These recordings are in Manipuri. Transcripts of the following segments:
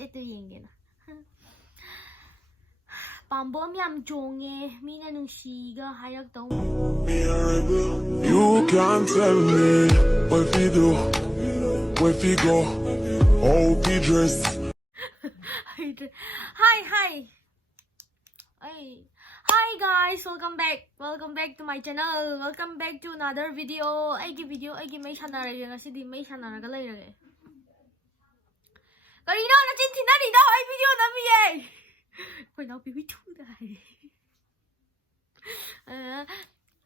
ꯆꯦꯠꯇꯨ ꯌꯦꯡꯒꯦꯅ ꯄꯥꯝꯕꯣꯝ ꯌꯥꯝ ꯆꯣꯡꯉꯦ ꯃꯤꯅ ꯅꯨꯡꯁꯤꯒ ꯍꯥꯏꯔꯛꯇꯧ You can't tell me what we do, where we go, how we dress. Hi guys, welcome back to my channel. Welcome back to another video. Aigi may sanarage ngasidi may sanaraga lairage. Karino na tintinari daw ay video na biye. Koy now pipi chu dai.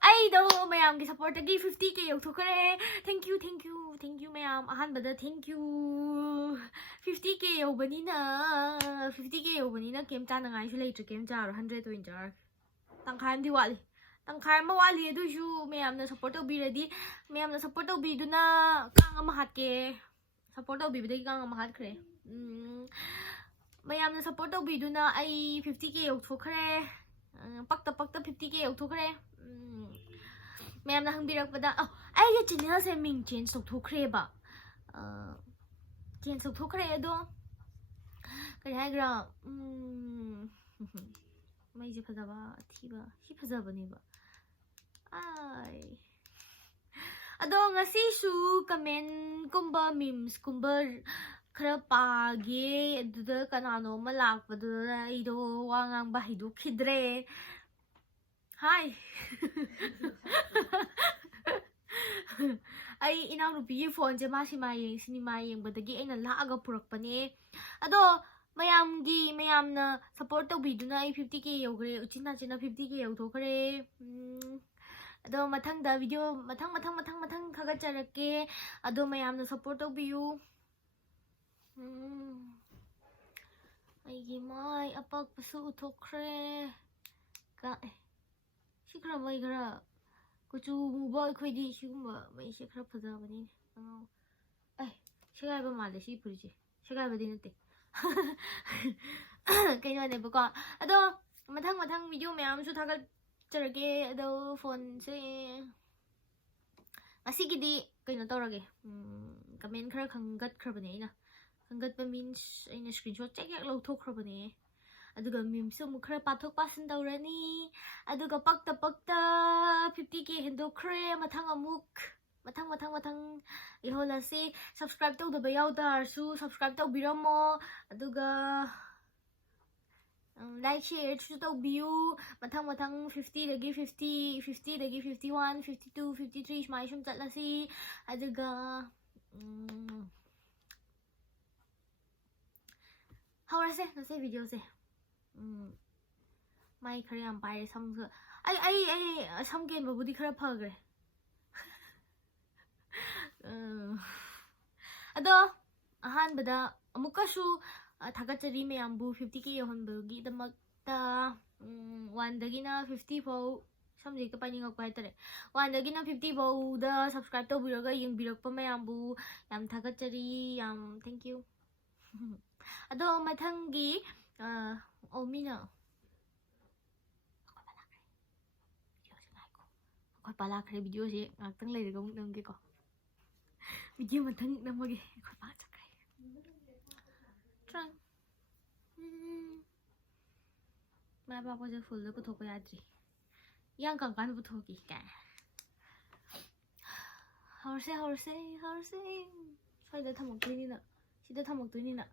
Ay do mayam ki support agi 50k youthokhrey. Thank you mayam. Ahanbada thank you. 50k yobanina 50k yobanina kem cha nangai su leitre kem cha 100 win jar. Tangkhaim di wali. Tangkhaim ma wali adu ju mayam na support obi ready. Mayam na support obi du na kang ama hat ke. Support obi bidai kang ama hat khre. Mayam na support obi du na ai 50k youthokhrey. Pakta 50k youthokhrey. Mayam na hangbirakpada ai ye channel se ming change youthokhrey ba. Change youthokhrey ado. Kari haigra may je phajaba thiba hi phajabani ba. Ai ado ngasi su comment kumba memes kumba khara page aduda kanano ma lakpadu ido wangang ba hidu khidre. Hi ai inaw nupi phone je ma cinema yengbadagi aina laaga purakpane ado mayamna support tawbiduna ai 50k yogre uchina china 50k youthokhrey ado mathangda video mathang khagajarake ado mayamna support tawbiyu aigi mai apak pasu uthokhrey ka 시크라 뭐 이거라 그주 뭐 거기 시금바 뭐 시크라 퍼자버니 에이 시가 봐 말래 시 부르지 시가 봐 되는데 그냥 보고 아도 마탕 비디오 매암수 다가 저렇게 아도 폰세 아시기디 그냥 떠라게 가면 khara khangat kharbane ina khangat ba means aina screenshot check yak lauthok kharbane aduga memes mu khara pathok pasin dawrani aduga pakta 50k youthokhrey mathang ihola se subscribe to the bayawdar su subscribe to biramo aduga like share chu to view mathang 50 dagi 50 dagi 51 52 53 mai sum chatlasi aduga hawrase na se video se mai khare am pai sam ai sam gen babudi khara phagre ado ahan bada amukasu thagachari mayambu 50k yohanbagi damakta 1 dagina 50 fau samjik ta paning ok paitare 1 dagina 50 fau da subscribe to biraga yengbirakpa mayambu yam thagachari yam thank you ado mathangi omina akoy palakre video je ngakang leiraga muk namge ko video mathang namage akoy pa chakre trang ma ba ko je full ko thok yadri yang kan puthoki ka horse soida thamok tuini na sida thamok tuini na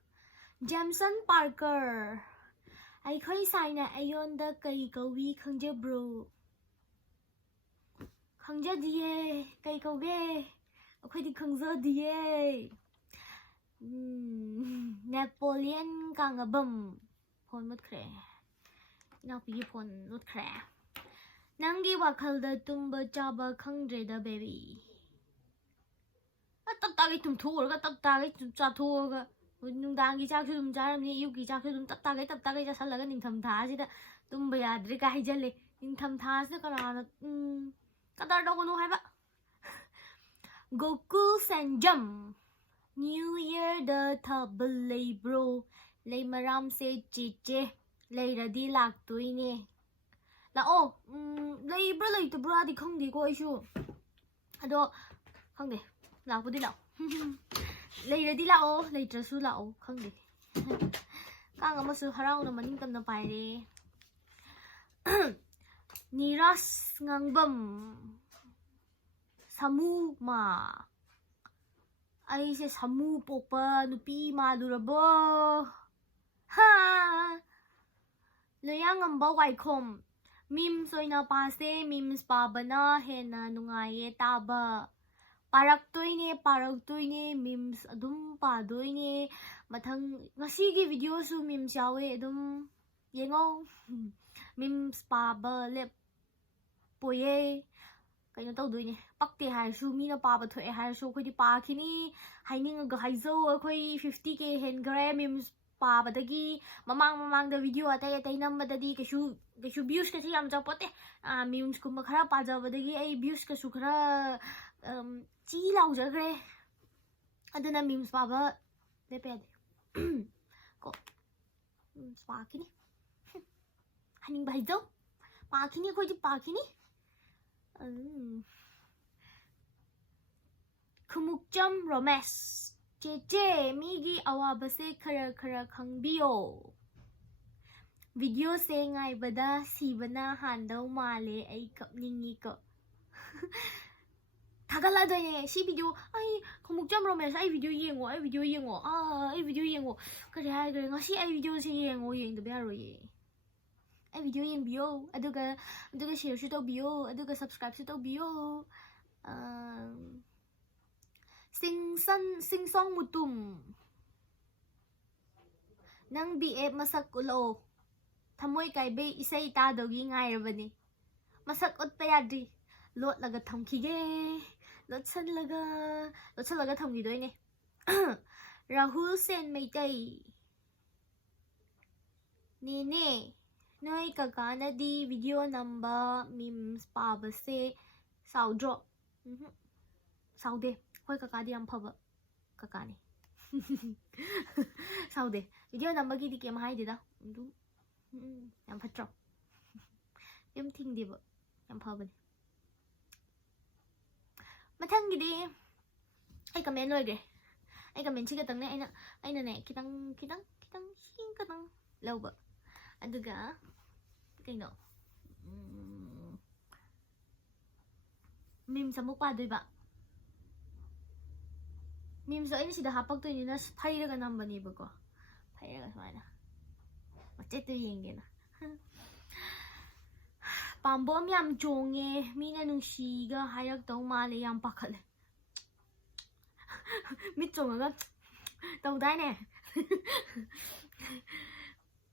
Jamson Parker Aikhoi saina ayonda kai kawi khangje bro khangja diye kai kauge akhoi di khangja diye Napoleon kangabam phone mut khre ina pi phone mut khre nangi wakhalda tumba chaba khangdre da baby tab ta gi tum thorga tab ta gi tum cha thorga nungdangi chaksu dum jaramni yuki chaksu dum tab ta gai chasallaga ningtham tha sida tumba yadre ka haijalle ningtham tha se kana kadar dogonu haiba Goku Sanjam New Year da thabal lei bro lei maram se chiche lei radi laktoine la o lei bro lei to bro di khangdi ko isu ado khangde lakpudi lao lei radi lao lei trasu lao khangde ꯀꯥꯡ ꯑꯃꯁꯨ ꯍꯔꯥꯎꯅ ꯃꯅꯤꯡ ꯇꯝꯅ ꯄꯥꯏꯔꯦ. ꯅꯤꯔꯥꯁ ꯉꯥꯡꯕꯝ ꯁꯥꯃꯨ ꯃꯥ ꯑꯩꯁꯦ ꯁꯥꯃꯨ ꯄꯣꯛꯄ ꯅꯨꯄꯤ ꯃꯥꯜꯂꯨꯔꯕꯣ? ꯍꯥ ꯂꯣꯌꯥꯉꯝꯕ ꯋꯥꯏꯈꯣꯝ ꯃꯤꯝꯁ ꯑꯣꯏꯅ ꯄꯥꯁꯦ. ꯃꯤꯝꯁ ꯄꯥꯕꯅ ꯍꯦꯟꯅ ꯅꯨꯡꯉꯥꯏꯌꯦ ꯇꯥꯕ. ꯄꯥꯔꯛꯇꯣꯏꯅꯦ ꯃꯤꯝꯁ ꯑꯗꯨꯝ ꯄꯥꯗꯣꯏꯅꯦ. ꯃꯊꯪ ꯉꯁꯤꯒꯤ ꯚꯤꯗꯤꯑꯣꯁꯨ ꯃꯤꯝꯁ ꯌꯥꯎꯋꯦ, ꯑꯗꯨꯝ ꯌꯦꯡꯉꯣ. ꯃꯤꯝꯁ ꯄꯥꯕ ꯂꯦꯞꯄꯣꯌꯦ. ꯀꯩꯅꯣ ꯇꯧꯗꯣꯏꯅꯦ. ꯄꯛꯇꯦ ꯍꯥꯏꯔꯁꯨ ꯃꯤꯅ ꯄꯥꯕ ꯊꯣꯛꯑꯦ ꯍꯥꯏꯔꯁꯨ ꯑꯩꯈꯣꯏꯗꯤ ꯄꯥꯈꯤꯅꯤ. ꯍꯥꯏꯅꯤꯡꯉꯒ ꯍꯥꯏꯖꯧ. ꯑꯩꯈꯣꯏ 50K ꯍꯦꯟꯈ꯭ꯔꯦ ꯃꯤꯝꯁ ꯄꯥꯕꯗꯒꯤ. ꯃꯃꯥꯡꯗ ꯚꯤꯗꯤꯑꯣ ꯑꯇꯩ ꯅꯝꯕꯗꯗꯤ ꯀꯩꯁꯨ ꯚ꯭ꯌꯨꯁꯀꯁꯤ ꯌꯥꯝ ꯆꯥꯎꯄꯣꯠꯇꯦ. ꯃꯤꯝꯁꯀꯨꯝꯕ ꯈꯔ ꯄꯥꯖꯕꯗꯒꯤ ꯑꯩ ꯚ꯭ꯌꯨꯁꯀꯁꯨ ꯈꯔ ꯆꯤ ꯂꯥꯎꯖꯈ꯭ꯔꯦ. ꯑꯗꯨꯅ ꯃꯤꯝꯁ ꯄꯥꯕ ꯂꯦꯞꯄ ꯌꯥꯗꯦ. ꯀꯣ ꯃꯤꯝꯁ ꯄꯥꯈꯤꯅꯤ. ꯍꯥꯏꯅꯤꯡꯕ ꯍꯩꯖꯧ. ꯄꯥꯈꯤꯅꯤ, ꯑꯩꯈꯣꯏꯗꯤ ꯄꯥꯈꯤꯅꯤ. ꯈꯨꯃꯨꯛꯆꯝ ꯔꯣꯃꯦꯁ ꯆꯦꯆꯦ ꯃꯤꯒꯤ ꯑꯋꯥꯕꯁꯦ ꯈꯔ ꯈꯪꯕꯤꯌꯣ. ꯚꯤꯗꯤꯑꯣꯁꯦ ꯉꯥꯏꯕꯗ ꯁꯤꯕꯅ ꯍꯥꯟꯗꯧ ꯃꯥꯜꯂꯦ. ꯑꯩ ꯀꯞꯅꯤꯡꯉꯤꯀꯣ. ꯊꯥꯒꯠꯂꯛꯑꯗꯣꯏꯅꯦ ꯁꯤ ꯚꯤꯗꯤꯑꯣ. ꯑꯩ ꯈꯨꯃꯨꯛꯆꯝ ꯔꯣꯃꯦꯁ ꯑꯩ ꯚꯤꯗꯤꯑꯣ ꯌꯦꯡꯉꯣ. ꯑꯩ ꯚꯤꯗꯤꯑꯣ ꯌꯦꯡꯉꯣ. ꯀꯔꯤ ꯍꯥꯏꯈ꯭ꯔꯦ? ꯉꯁꯤ ꯑꯩ ꯚꯤꯗꯤꯑꯣꯁꯦ ꯌꯦꯡꯉꯣ. ꯌꯦꯡꯗꯕ ꯌꯥꯔꯣꯏꯌꯦ. ꯑꯩ ꯚꯤꯗꯤꯑꯣ ꯌꯦꯡꯕꯤꯌꯣ. ꯑꯗꯨꯒ ꯁꯦꯌꯔꯁꯨ ꯇꯧꯕꯤꯌꯣ. ꯑꯗꯨꯒ ꯁꯕꯁꯀ꯭ꯔꯥꯏꯕꯁꯨ ꯇꯧꯕꯤꯌꯣ. ꯁꯤꯡꯁꯣꯡ ꯃꯨꯇꯨꯝ ꯅꯪ BF ꯃꯁꯛ ꯎꯠꯂꯛꯑꯣ. ꯊꯃꯣꯏ ꯀꯥꯏꯕꯩ ꯏꯁꯩ ꯇꯥꯗꯧꯒꯤ ꯉꯥꯏꯔꯕꯅꯤ. ꯃꯁꯛ ꯎꯠꯄ ꯌꯥꯗ꯭ꯔꯤ. ꯂꯣꯠꯂꯒ ꯊꯝꯈꯤꯒꯦ. ꯂꯣꯠꯁꯜꯂꯒ ꯊꯝꯈꯤꯗꯣꯏꯅꯦ. ꯔꯥꯍꯨꯜ ꯁꯦꯟ ꯃꯩꯇꯩ ꯅꯦꯅꯦ ꯅꯣꯏ ꯀꯀꯥꯅꯗꯤ ꯚꯤꯗꯤꯑꯣ ꯅꯝꯕ ꯃꯤꯝꯁ ꯄꯥꯕꯁꯦ ꯁꯥꯎꯗ꯭ꯔꯣ? ꯁꯥꯎꯗꯦ. ꯑꯩꯈꯣꯏ ꯀꯀꯥꯗꯤ ꯌꯥꯝ ꯐꯕ ꯀꯀꯥꯅꯤ. ꯁꯥꯎꯗꯦ. ꯚꯤꯗꯤꯑꯣ ꯅꯝꯕꯒꯤꯗꯤ ꯀꯩꯝ ꯍꯥꯏꯗꯦꯗ. ꯑꯗꯨꯝ ꯌꯥꯝ ꯐꯠꯇ꯭ꯔꯣ? ꯀꯩꯝ ꯊꯤꯡꯗꯦꯕ. ꯌꯥꯝ ꯐꯕꯅꯤ. ꯃꯊꯪꯒꯤꯗꯤ ꯑꯩ ꯀꯃꯦꯟ ꯂꯣꯏꯈ꯭ꯔꯦ. ꯑꯩ ꯀꯃꯦꯟꯁꯤ ꯈꯛꯇꯪꯅꯦ ꯑꯩꯅꯅꯦ ꯈꯤꯇꯪ ꯂꯧꯕ. ꯑꯗꯨꯒ ꯀꯩꯅꯣ ꯃꯤꯝꯁ ꯑꯃꯨꯛ ꯄꯥꯗꯣꯏꯕ. ꯃꯤꯝꯁꯇꯣ ꯑꯩꯅ ꯁꯤꯗ ꯍꯥꯞꯄꯛꯇꯣꯏꯅꯤꯅ ꯐꯩꯔꯒ ꯅꯝꯕꯅꯦꯕꯀꯣ. ꯐꯩꯔꯒ ꯁꯨꯃꯥꯏꯅ ꯃꯆꯦꯠꯇꯣ ꯌꯦꯡꯒꯦꯅ. ꯄꯥꯝꯕꯣꯝ ꯌꯥꯝ ꯆꯣꯡꯉꯦ. ꯃꯤꯅ ꯅꯨꯡꯁꯤꯒ ꯍꯥꯏꯔꯛꯇꯧ ꯃꯥꯜꯂꯦ. ꯌꯥꯝ ꯄꯥꯈꯠꯂꯦ. ꯃꯤꯠ ꯆꯣꯡꯉꯒ ꯇꯧꯗꯥꯏꯅꯦ.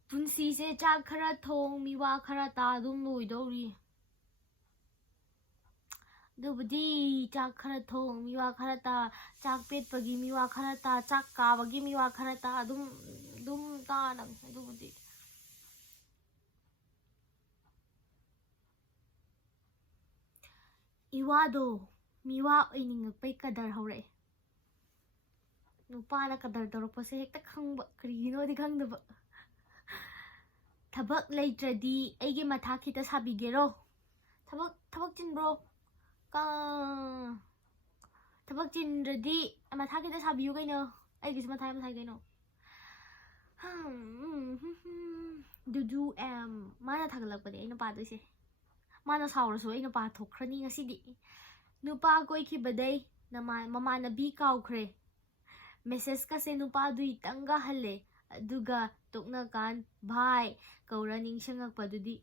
ꯄꯨꯟꯁꯤꯁꯦ ꯆꯥꯛ ꯈꯔ ꯊꯣꯡ ꯃꯤꯋꯥ ꯈꯔ ꯇꯥ ꯑꯗꯨꯝ ꯂꯣꯏꯗꯧꯔꯤ. ꯑꯗꯨꯕꯨꯗꯤ ꯆꯥꯛ ꯈꯔ ꯊꯣꯡ ꯃꯤꯋꯥ ꯈꯔ ꯇꯥ, ꯆꯥꯛ ꯄꯦꯠꯄꯒꯤ ꯃꯤꯋꯥ ꯈꯔ ꯇꯥ, ꯆꯥꯛ ꯀꯥꯕꯒꯤ ꯃꯤꯋꯥ ꯈꯔ ꯇꯥ, ꯑꯗꯨꯝ ꯇꯥꯅꯕꯅꯤ. ꯑꯗꯨꯕꯨꯗꯤ ꯏꯋꯥꯗꯣ ꯃꯤꯋꯥ ꯑꯣꯏꯅꯤꯡꯉꯛꯄꯩ ꯀꯗꯔ ꯍꯧꯔꯛꯑꯦ. ꯅꯨꯄꯥꯅ ꯀꯗꯔ ꯇꯧꯔꯛꯄꯁꯦ ꯍꯦꯛꯇ ꯈꯪꯕ. ꯀꯔꯤꯒꯤꯅꯣꯗꯤ ꯈꯪꯗꯕ. ꯊꯕꯛ ꯂꯩꯇ꯭ꯔꯗꯤ ꯑꯩꯒꯤ ꯃꯊꯥ ꯈꯤꯇ ꯁꯥꯕꯤꯒꯦꯔꯣ? ꯊꯕꯛ ꯆꯤꯟꯕ꯭ꯔో? ꯊꯕꯛ ꯆꯤꯟꯗ꯭ꯔꯗꯤ ꯃꯊꯥ ꯈꯤꯇ ꯁꯥꯕꯤꯌꯨ ꯀꯩꯅꯣ. ꯑꯩꯒꯤꯁꯨ ꯃꯊꯥ ꯌꯥꯝ ꯁꯥꯏ ꯀꯩꯅꯣ. ꯗꯨꯗꯨ ꯃꯥꯅ ꯊꯥꯒꯠꯂꯛꯄꯅꯦ ꯑꯩꯅ ꯄꯥꯗꯣꯏꯁꯦ. ꯃꯥꯅ ꯁꯥꯎꯔꯁꯨ ꯑꯩꯅ ꯄꯥꯊꯣꯛꯈ꯭ꯔꯅꯤ ꯉꯁꯤꯗꯤ. ꯅꯨꯄꯥ ꯀꯣꯏꯈꯤꯕꯗꯩ ꯃꯃꯥꯟꯅꯕꯤ ꯀꯥꯎꯈ꯭ꯔꯦ. ꯃꯦꯁꯦꯁꯀꯁꯦ ꯅꯨꯄꯥꯗꯨꯏꯇꯪꯒ ꯍꯜꯂꯦ. ꯑꯗꯨꯒ ꯇꯣꯛꯅꯀꯥꯟ ꯚꯥꯏ ꯀꯧꯔ ꯅꯤꯡꯁꯤꯡꯉꯛꯄꯗꯨꯗꯤ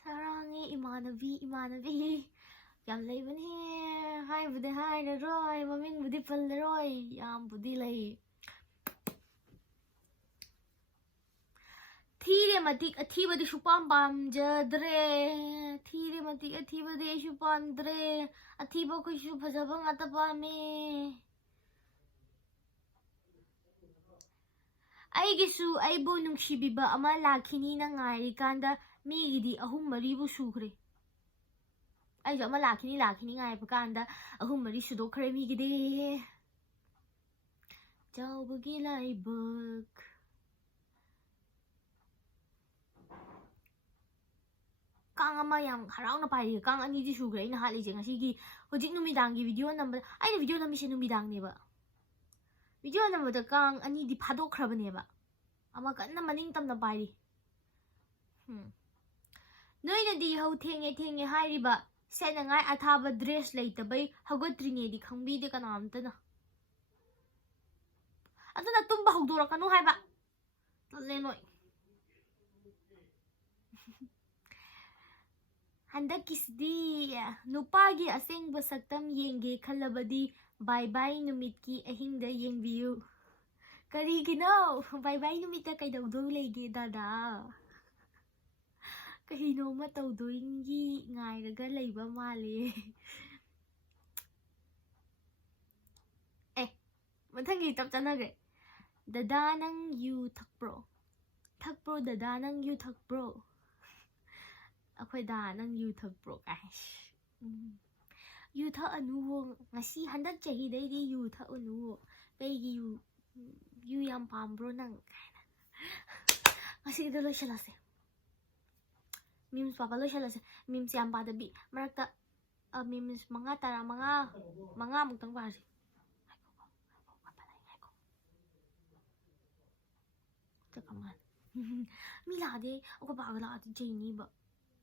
ꯁꯥꯔꯥꯡꯉꯦ ꯏꯃꯥꯟꯅꯕꯤ. ꯌꯥꯝ ꯂꯩꯕꯅꯦ. ꯍꯥꯏꯕꯨꯗꯤ ꯍꯥꯏꯔꯔꯣꯏ. ꯃꯃꯤꯡꯕꯨꯗꯤ ꯄꯜꯂꯔꯣꯏ. ꯌꯥꯝꯕꯨꯗꯤ ꯂꯩ. ꯊꯤꯔꯦ ꯃꯇꯤꯛ ꯑꯊꯤꯕꯗꯤ ꯁꯨꯛꯄꯥꯝ ꯄꯥꯝꯖꯗ꯭ꯔꯦ. ꯊꯤꯔꯦ ꯃꯇꯤꯛ ꯑꯊꯤꯕꯗꯤ ꯑꯩꯁꯨ ꯄꯥꯝꯗ꯭ꯔꯦ. ꯑꯊꯤꯕ ꯑꯩꯈꯣꯏꯁꯨ ꯐꯖꯕ ꯉꯥꯛꯇ ꯄꯥꯝꯃꯦ. ꯑꯩꯒꯤꯁꯨ ꯑꯩꯕꯨ ꯅꯨꯡꯁꯤꯕꯤꯕ ꯑꯃ ꯂꯥꯛꯈꯤꯅꯤꯅ ꯉꯥꯏꯔꯤꯀꯥꯟꯗ ꯃꯤꯒꯤꯗꯤ 3-4ꯕꯨ ꯁꯨꯈ꯭ꯔꯦ. ꯑꯩꯁꯨ ꯑꯃ ꯂꯥꯛꯈꯤꯅꯤ ꯉꯥꯏꯕ ꯀꯥꯟꯗ 3-4 ꯁꯨꯗꯣꯛꯈ꯭ꯔꯦ ꯃꯤꯒꯤꯗꯤ. ꯆꯥꯎꯕꯒꯤ ꯂꯥꯏꯕꯛ. ꯀꯥꯡ ꯑꯃ ꯌꯥꯝ ꯍꯔꯥꯎꯅ ꯄꯥꯏꯔꯤ. ꯀꯥꯡ 2ꯗꯤ ꯁꯨꯈ꯭ꯔꯦ ꯑꯩꯅ ꯍꯥꯠꯂꯤꯁꯦ ꯉꯁꯤꯒꯤ. ꯍꯧꯖꯤꯛ ꯅꯨꯃꯤꯗꯥꯡꯒꯤ ꯚꯤꯗꯤꯑꯣ ꯅꯝꯕꯗ ꯑꯩꯅ ꯚꯤꯗꯤꯑꯣ ꯅꯝꯃꯤꯁꯦ ꯅꯨꯃꯤꯗꯥꯡꯅꯦꯕ. ꯚꯤꯗꯤꯑꯣ ꯅꯝꯕꯗ ꯀꯥꯡ 2ꯗꯤ ꯐꯥꯗꯣꯛꯈ꯭ꯔꯕꯅꯦꯕ. ama kanna maning tamna pairi noinadi hau thenge hairiba senangai athaba dress leitabai haugatringe di khangbi de kanamtana aduna tumba haudorakanu haiba talle noi handakisdi nupagi asengba saktam yenge khalabadi bye bye numitki ahingda yengbiyu karigino bye bye numita kaidawdo leige dada kahino ma tawdoingi ngairaga leiba male mathangi tap chanagre dada nang yu thakpro dada nang yu thakpro akhoi da nang yu thakpro guys yu tha anu ngasi handak chahi dai di yu tha anu kaigi yu yam pambro nang ngasi da lo shalase memes papa lo shalase memes yam pada bi marakta memes manga tara manga muktang pasi kaman milade oka bagala ati jaini ba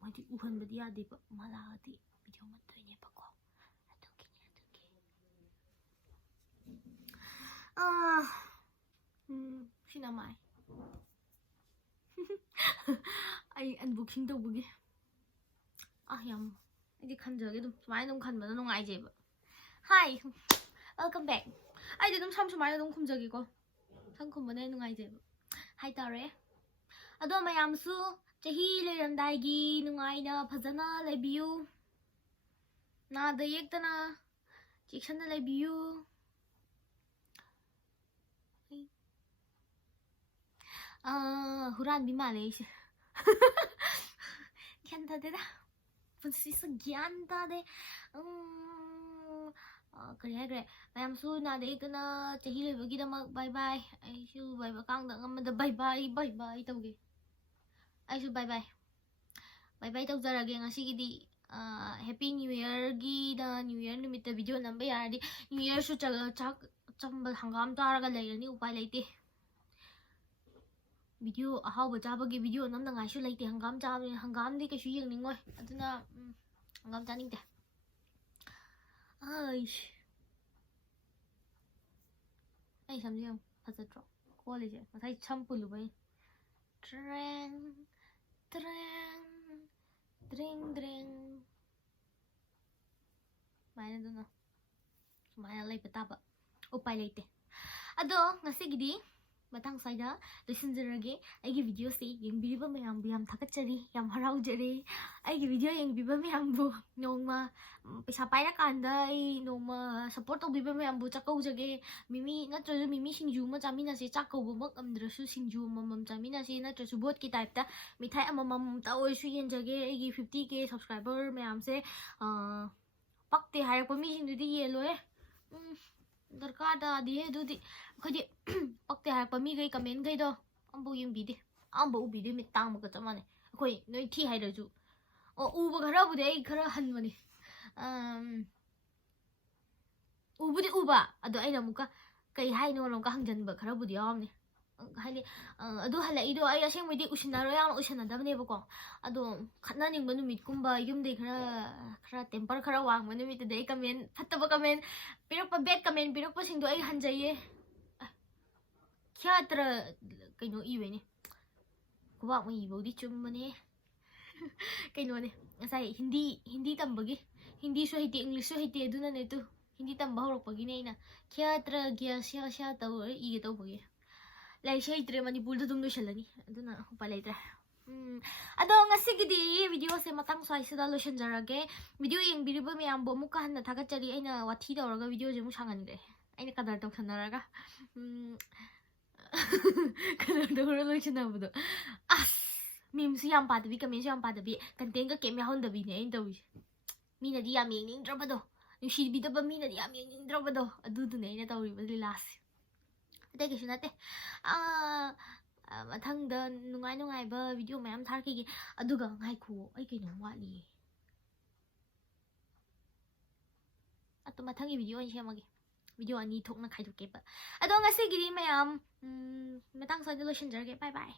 mati uhan badi ade ba maladi video mattoine ba ko aduki sinamai ai unboxing tawbugi yam adi khanjage dum sumai dum khanbada nungai jeba hi welcome back ai dum sam sumai dum khumjagi ko sang khumbane nungai jeba hai tare ado mayamsu chahi leramdaigi nungaina phajana lebiyu nada yektana chikshana lebiyu huran bimale ise gyanta de da punsi sa gyanta de kare kare mayamsu nada yektana chahi lebagi da bye bye aishu bye bye kang da ngamada bye bye tawge aishu bye bye tawjarage ngasigidi happy new year gi da new year numita video namba yaradi new year su chak chamba hangam taraga leirani upai leite video ahawba chabagi video namna ngaisu leite hangam chabe hangam di kasu yengningoi aduna hangam chaningte ai samjam phajatro college masai champulu bai Dreng Mana dun na sumaya lay pataba upay layte ado ngasigidi matang saida losinjarage aigi video se yengbiba mayam bu yam thakachari yam haraujare aigi video yengbiba mayam bu nongma paisa paira kanda ai nongma support tobiba mayam bu chakaujage mimi natrasu mimi singju ma chamina se chakau mak amdrasu singju mamam chamina se natrasu bot ki type ta mithai amamam ta oisu yenjage aigi 50k subscriber mayam se pakte hairpa mi singdudi yeloe darkar da di dudi khodi pakte hairpa mi gai comment gai do ambo yengbide ambo ubide mi tang ma ka chamane khoi noi thi hairaju uba khara bude ai khara hanbani ubudi uba ado aina muka kai haino lom ka hangjanba khara budi yamni hani adu halaido ai asengmedi usinaro yang usinadabne bako ado khatna ningba numit kumba yumde khara temper khara wang numit de comment phattaba comment pirakpa bad comment pirakpa singdo ai hanjaye khyatra kaino iwene kuba mai bodi chummane kaino ne asai hindi tambagi hindi so hite english so hite aduna ne tu hindi tamba horokpagi ne ina khyatra gya sya taw ige tawbagi lai sei tre manipur da dum do shalani aduna upalai tra ado ngasigidi video se matang swai sida lo shanjarage video yengbiriba meyam bo muka hanna thagachari aina wathi dawraga video je mu sangangre aina kadar taw khanaraga kadar dawra lo chanabudo memes yam padabi comments yam padabi content ka kem yahondabi ne ain tawi mina di yam yengning drabado nushi bidaba mina di yam yengning drabado adudu ne aina tawri bali last ate kisu nate mathangda nungai ba video mayam tharki aduga ngai khu ai kaino wali ato mathangi video an shamage video ꯑꯅꯤ ꯊꯣꯛꯅ ꯈꯥꯏꯗꯣꯛꯀꯦꯕ ꯑꯗꯣ ꯉꯁꯤꯒꯤꯗꯤ ꯃꯌꯥꯝ ꯃꯇꯥꯡ ꯁ꯭ꯋꯥꯏꯗ ꯂꯣꯏꯁꯤꯟꯖꯔꯒꯦ ꯕꯥꯏ ꯕꯥꯏ